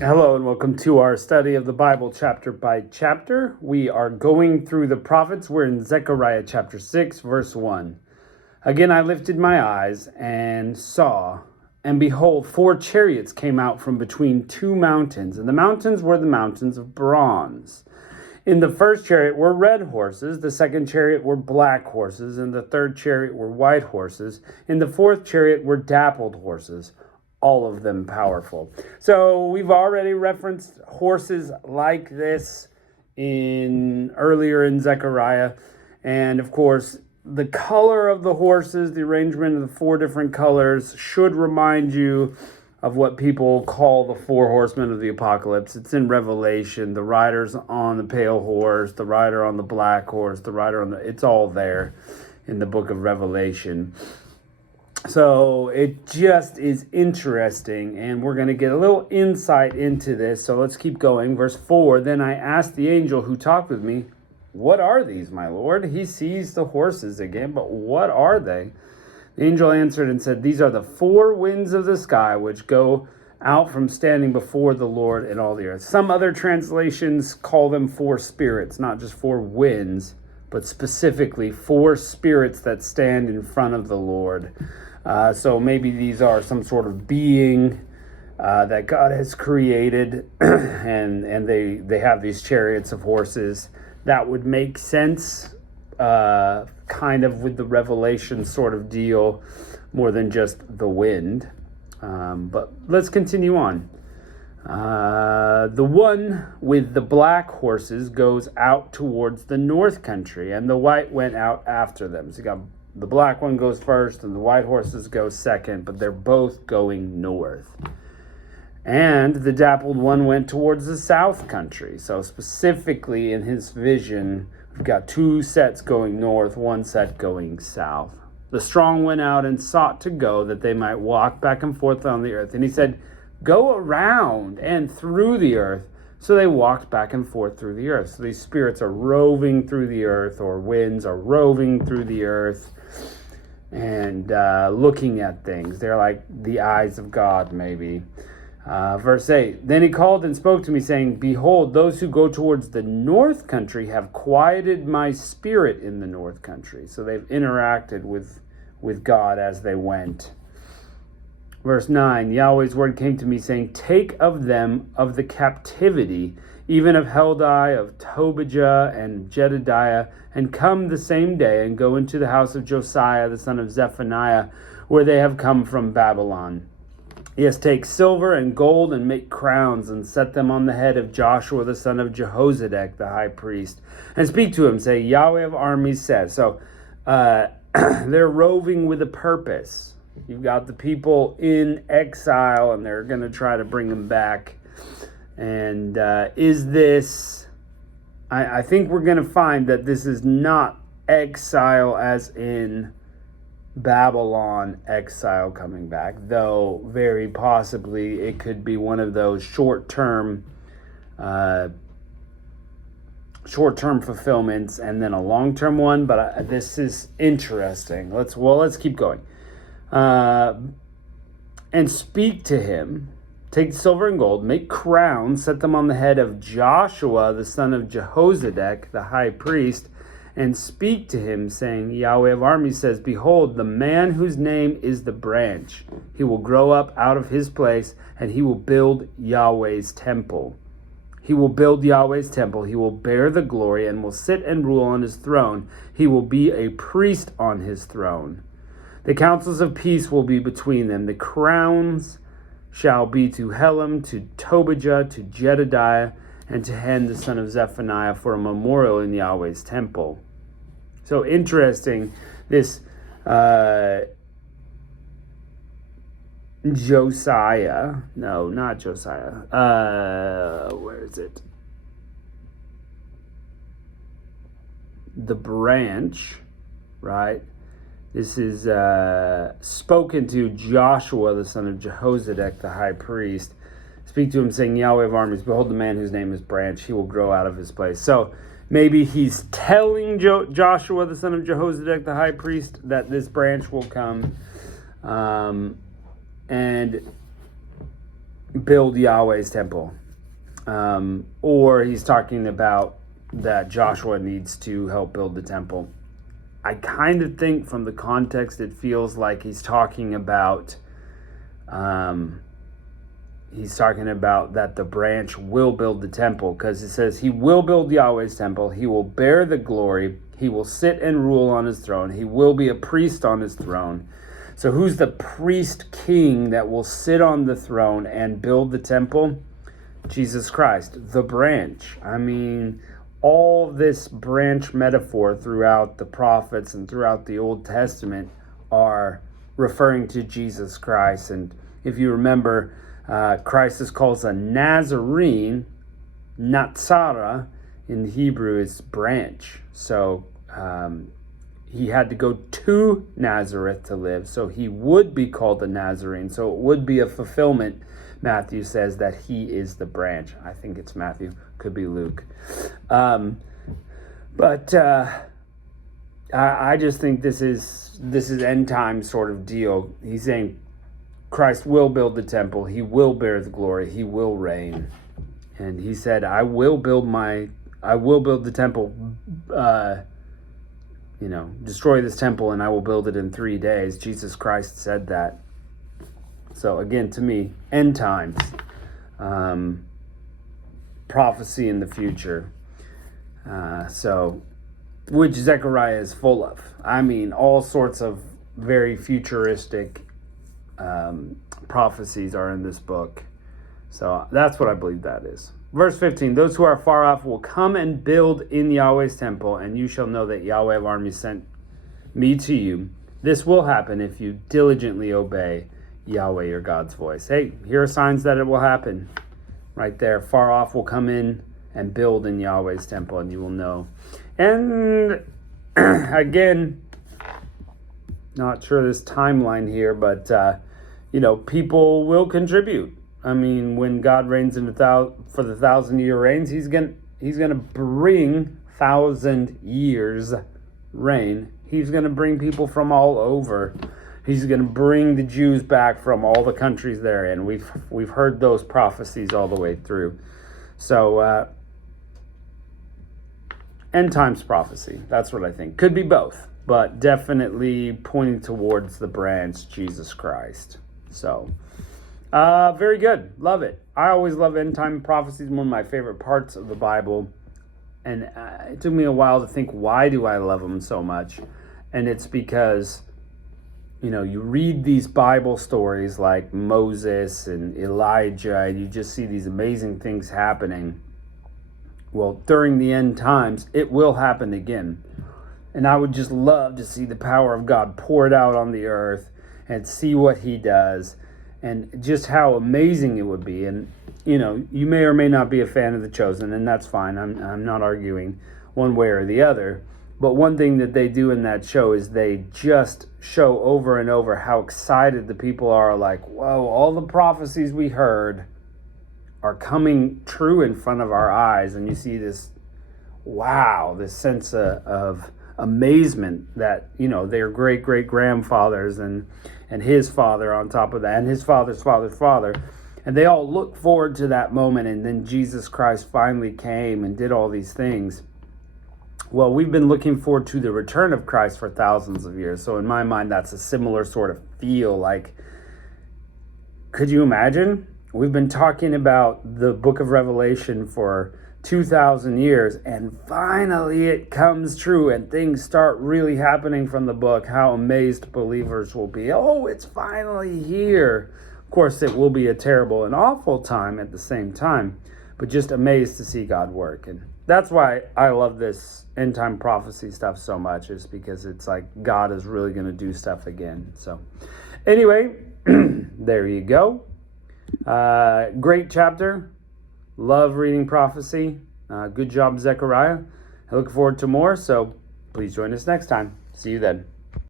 Hello and welcome to our study of the Bible chapter by chapter. We are going through the prophets. We're in Zechariah chapter 6, verse 1. Again I lifted my eyes and saw, and behold, 4 chariots came out from between 2 mountains, and the mountains were the mountains of bronze. In the first chariot were red horses, the second chariot were black horses, and the third chariot were white horses. In the fourth chariot were dappled horses, all of them powerful. So we've already referenced horses like this earlier in Zechariah. And of course, the color of the horses, the arrangement of the 4 different colors should remind you of what people call the 4 horsemen of the apocalypse. It's in Revelation. The rider's on the pale horse, the rider on the black horse, the rider on it's all there in the book of Revelation. So it just is interesting, and we're going to get a little insight into this. So let's keep going. Verse 4, then I asked the angel who talked with me, what are these, my Lord? He sees the horses again, but what are they? The angel answered and said, these are the 4 winds of the sky, which go out from standing before the Lord in all the earth. Some other translations call them 4 spirits, not just 4 winds, but specifically 4 spirits that stand in front of the Lord. So maybe these are some sort of being that God has created, and they have these chariots of horses. That would make sense, kind of with the Revelation sort of deal, more than just the wind. But let's continue on. The one with the black horses goes out towards the north country, and the white went out after them. So you got the black one goes first, and the white horses go second, but they're both going north. And the dappled one went towards the south country. So specifically in his vision, we've got 2 sets going north, 1 set going south. The strong went out and sought to go, that they might walk back and forth on the earth. And he said, go around and through the earth. So they walked back and forth through the earth. So these spirits are roving through the earth, or winds are roving through the earth, and looking at things. They're like the eyes of God, maybe. Verse 8, then he called and spoke to me, saying, behold, those who go towards the north country have quieted my spirit in the north country. So they've interacted with God as they went. Verse 9, Yahweh's word came to me, saying, take of them of the captivity, even of Heldai, of Tobijah, and Jedediah, and come the same day, and go into the house of Josiah, the son of Zephaniah, where they have come from Babylon. Yes, take silver and gold, and make crowns, and set them on the head of Joshua, the son of Jehozadak, the high priest, and speak to him, say, Yahweh of armies says. So they're roving with a purpose. You've got the people in exile, and they're going to try to bring them back. And is this... I think we're going to find that this is not exile as in Babylon exile coming back, though very possibly it could be one of those short-term fulfillments and then a long-term one. But this is interesting. Let's keep going. And speak to him, take silver and gold, make crowns, set them on the head of Joshua, the son of Jehozadak, the high priest, and speak to him, saying, Yahweh of armies says, behold, the man whose name is the branch, he will grow up out of his place, and he will build Yahweh's temple. He will build Yahweh's temple. He will bear the glory and will sit and rule on his throne. He will be a priest on his throne. The councils of peace will be between them. The crowns shall be to Helam, to Tobijah, to Jedediah, and to Hen, the son of Zephaniah, for a memorial in Yahweh's temple. So interesting, this Josiah, no, not Josiah, where is it? The branch, right? This is spoken to Joshua, the son of Jehozadak, the high priest. Speak to him, saying, Yahweh of armies, behold the man whose name is Branch, he will grow out of his place. So maybe he's telling Joshua, the son of Jehozadak, the high priest, that this branch will come. And build Yahweh's temple. Or he's talking about that Joshua needs to help build the temple. I kind of think from the context it feels like he's talking about that the branch will build the temple, because it says he will build Yahweh's temple, he will bear the glory, he will sit and rule on his throne, he will be a priest on his throne. So who's the priest king that will sit on the throne and build the temple? Jesus Christ, the branch. I mean, all this branch metaphor throughout the prophets and throughout the Old Testament are referring to Jesus Christ. And if you remember, Christ is called a Nazarene. Natsara in Hebrew is branch. So he had to go to Nazareth to live. So he would be called a Nazarene. So it would be a fulfillment. Matthew says that he is the branch. I think it's Matthew. Could be Luke. But I just think this is end time sort of deal. He's saying Christ will build the temple. He will bear the glory. He will reign. And he said, I will build the temple, destroy this temple, and I will build it in 3 days. Jesus Christ said that. So again, to me, end times, prophecy in the future. Which Zechariah is full of. I mean, all sorts of very futuristic prophecies are in this book. So that's what I believe that is. Verse 15, those who are far off will come and build in Yahweh's temple, and you shall know that Yahweh of armies sent me to you. This will happen if you diligently obey Yahweh your God's voice. Hey, here are signs that it will happen. Right there, far off will come in and build in Yahweh's temple, and you will know. And again, not sure this timeline here, but people will contribute. I mean, when God reigns for the 1,000-year reigns, he's gonna bring 1,000 years reign. He's gonna bring people from all over. He's gonna bring the Jews back from all the countries they're in. We've heard those prophecies all the way through. So end times prophecy. That's what I think. Could be both, but definitely pointing towards the branch, Jesus Christ. So. Very good. Love it. I always love end time prophecies. One of my favorite parts of the Bible. And it took me a while to think, why do I love them so much? And it's because, you read these Bible stories like Moses and Elijah, and you just see these amazing things happening. Well, during the end times, it will happen again. And I would just love to see the power of God poured out on the earth and see what he does. And just how amazing it would be. And, you may or may not be a fan of The Chosen, and that's fine. I'm not arguing one way or the other. But one thing that they do in that show is they just show over and over how excited the people are. Like, whoa, all the prophecies we heard are coming true in front of our eyes. And you see this, wow, this sense of amazement that, their great-great-grandfathers and his father on top of that, and his father's father's father, and they all look forward to that moment. And then Jesus Christ finally came and did all these things. Well, we've been looking forward to the return of Christ for thousands of years. So in my mind, that's a similar sort of feel. Like, could you imagine? We've been talking about the book of Revelation for 2,000 years, and finally it comes true and things start really happening from the book. How amazed believers will be. Oh, it's finally here. Of course, it will be a terrible and awful time at the same time, but just amazed to see God work. And that's why I love this end time prophecy stuff so much, is because it's like God is really going to do stuff again. So anyway, there you go. Great chapter. Love reading prophecy. Good job, Zechariah. I look forward to more, so please join us next time. See you then.